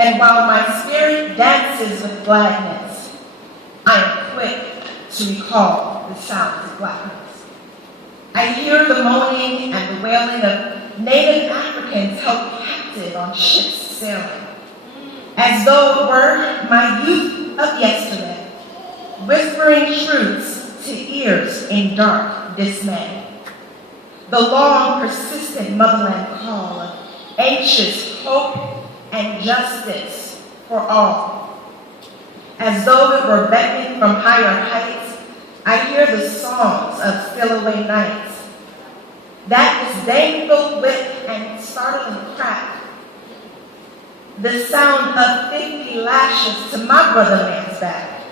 And while my spirit dances with gladness, I am quick to recall the sounds of blackness. I hear the moaning and the wailing of native Africans held captive on ships sailing, as though it were my youth of yesterday, whispering truths to ears in dark dismay. The long, persistent motherland call of anxious hope and justice for all. As though it were beckoning from higher heights, I hear the songs of still-away nights. That disdainful whip and startling crack. The sound of 50 lashes to my brotherland's back.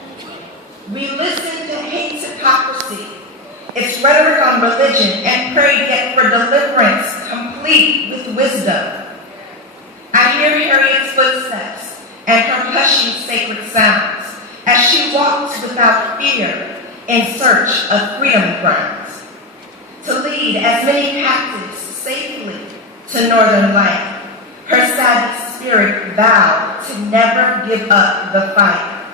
We listen to hate's hypocrisy, its rhetoric on religion, and pray yet for deliverance complete with wisdom. I hear Harriet's footsteps and her hushing sacred sounds as she walks without fear in search of freedom grounds, to lead as many captives safely to northern light. Her savage spirit vowed to never give up the fight.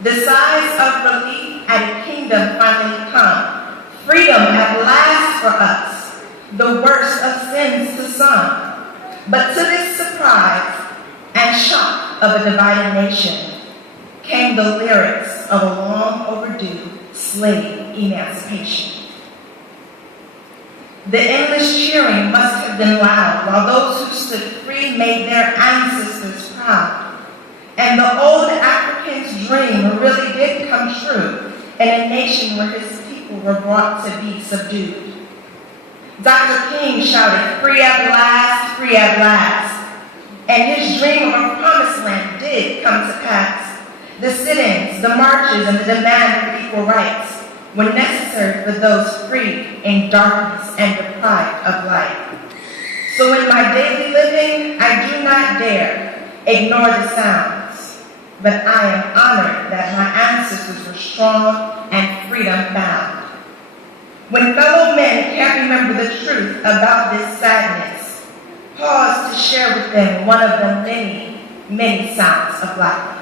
The sighs of relief at a kingdom finally come, freedom at last for us, the worst of sins to some. But to this surprise and shock of a divided nation came the lyrics of a long overdue slave emancipation. The endless cheering must have been loud while those who stood free made their ancestors proud. And the old African's dream really did come true in a nation where his people were brought to be subdued. Dr. King shouted, "Free at last, free at last." And his dream of a promised land did come to pass. The sit-ins, the marches, and the demand for equal rights were necessary for those freed in darkness and deprived of light. So in my daily living, I do not dare ignore the sounds, but I am honored that my ancestors were strong and freedom bound. When fellow men can't remember the truth about this sadness, pause to share with them one of the many, many sounds of blackness.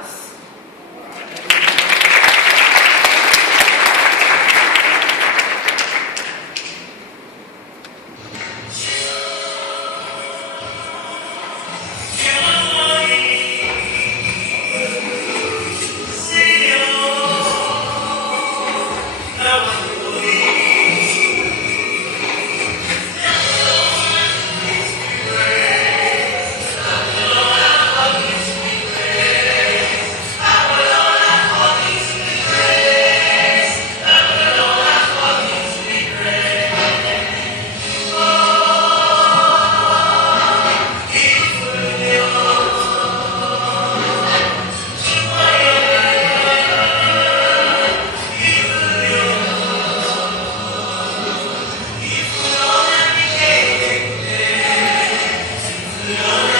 Yeah.